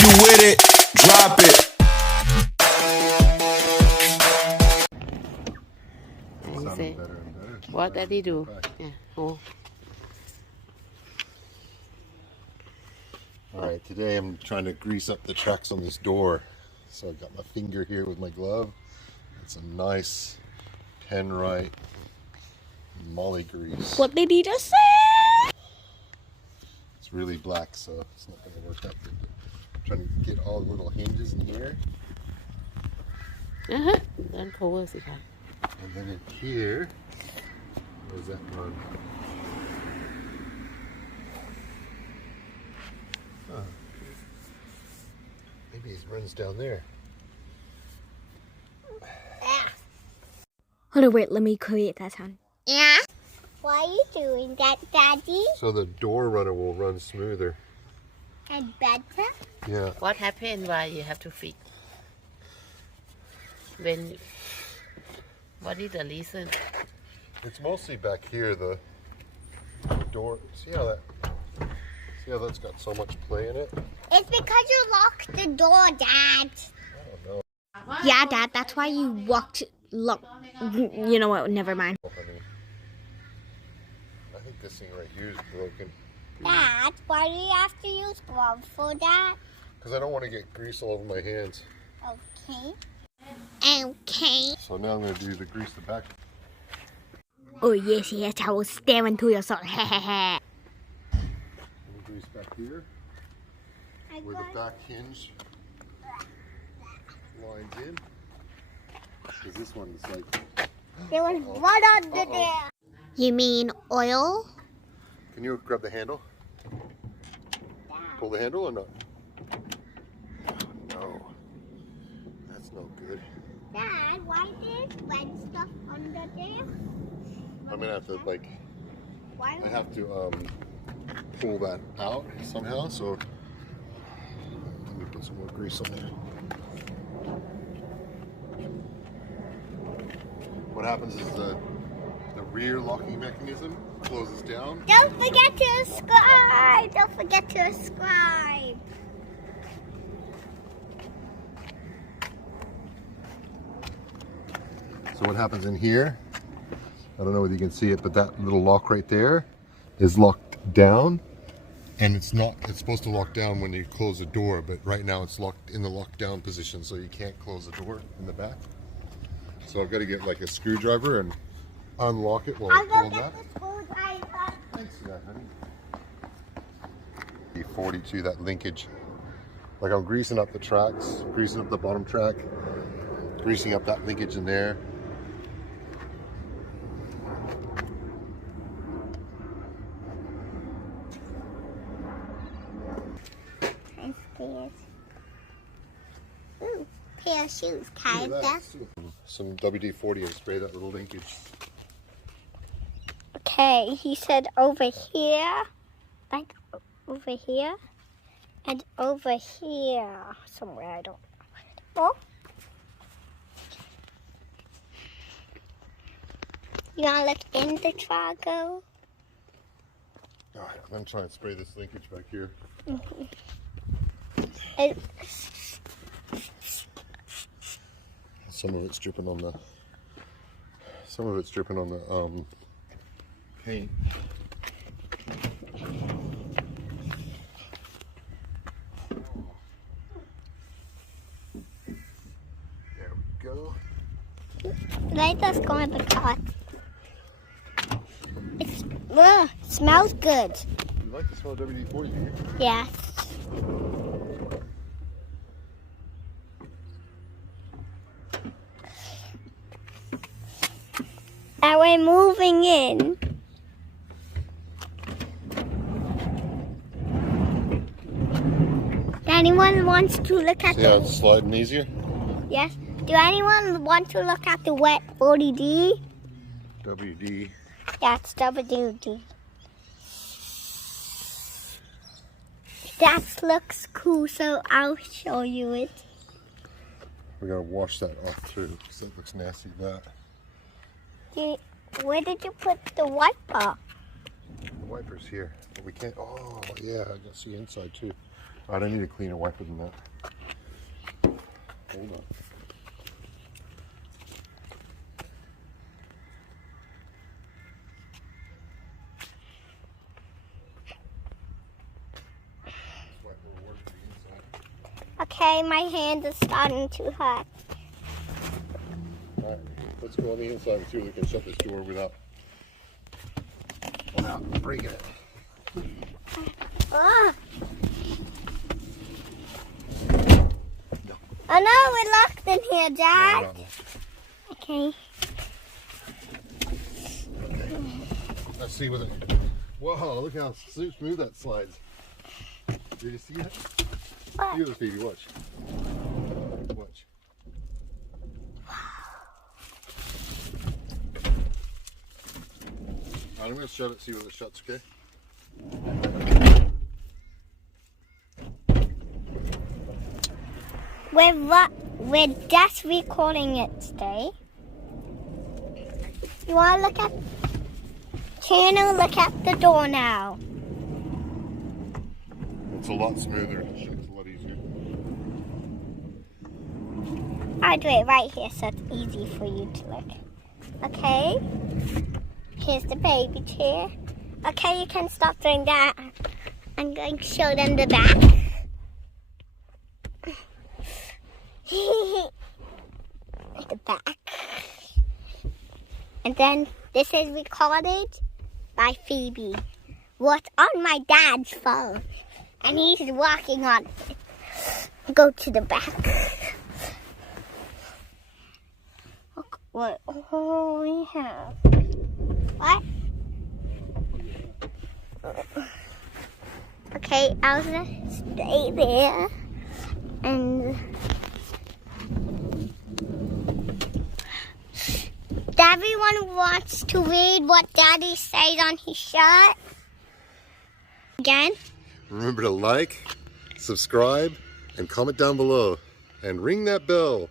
you with it, drop it. You say, what daddy do? Yeah. Oh. Alright, today I'm trying to grease up the tracks on this door. So I've got my finger here with my glove. It's a nice Penrite molly grease. What did he just say? It's really black, so it's not going to work out good. I'm trying to get all the little hinges in here. Then coverสิคะ And then in here, where's that run? Huh. Maybe it runs down there. Hold on, wait, let me create that sound. Yeah. Why are you doing that, Daddy? So the door runner will run smoother. And better? Yeah. What happened? Why you have to fix? When? What is the reason? It's mostly back here, the door. See how that's got so much play in it? It's because you locked the door, Dad. I don't know. Yeah, Dad, that's why you walked. Look, you know what? Never mind. Oh, honey. I think this thing right here is broken. Dad, why do you have to use gloves for that? Because I don't want to get grease all over my hands. Okay. Okay. So now I'm going to do the grease the back. Oh, yes, yes, I will stare into your soul. And grease back here where the back hinge lines in. Because this one is like... There was blood under there. You mean oil? Can you grab the handle? Pull the handle or not? No. That's no good. Dad, why there's red stuff under there? I'm going to have to like... Why? I have to pull that out somehow, so let me put some more grease on there. What happens is the rear locking mechanism closes down. Don't forget to subscribe. Don't forget to subscribe. So what happens in here, I don't know whether you can see it, but that little lock right there is locked down. And it's supposed to lock down when you close the door, but right now it's locked in the lockdown position, so you can't close the door in the back. So I've got to get like a screwdriver and unlock it while I pull that. Thanks for that, honey. E42, that linkage. Like I'm greasing up the tracks, greasing up the bottom track, greasing up that linkage in there. Ooh, pair of shoes, kind of. Some WD-40 and spray that little linkage. Okay, he said over here, like over here, and over here, somewhere, I don't know. You wanna look in the Tarago? Alright, I'm going to try and spray this linkage back here. Some of it's dripping on the paint. There we go. Let us go in the car. It smells good. You like the smell of WD-40, do you? Yeah. And we're moving in. Anyone wants to look at See how it's sliding easier? Yes. Do anyone want to look at the wet 40D? WD. That's WD. That looks cool, so I'll show you it. We gotta wash that off too, because that looks nasty. That. Where did you put the wiper? The wiper's here, but we can't. Oh yeah, I can see inside too. I don't need a cleaner wiper than that. Hold on. Okay, my hand is starting to hurt. Alright, let's go on the inside and see if we can shut this door without breaking it. Oh. Oh no, we're locked in here, Dad. No, Okay. let's see what it. Whoa, look how smooth that slides. Did you see that? What? Look at this baby, watch. Watch. I'm going to shut it, see whether it shuts, okay? We're just recording it today. You want to look at channel? Look at the door now. It's a lot smoother. It shuts a lot easier. I'll do it right here so it's easy for you to look. Okay. Here's the baby chair. Okay, you can stop doing that. I'm going to show them the back. The back. And then this is recorded by Phoebe. What's on my dad's phone. And he's walking on it. Go to the back. Look what we have. What? Okay, I'll just stay there. And everyone wants to read what Daddy says on his shirt. Again. Remember to like, subscribe, and comment down below. And ring that bell.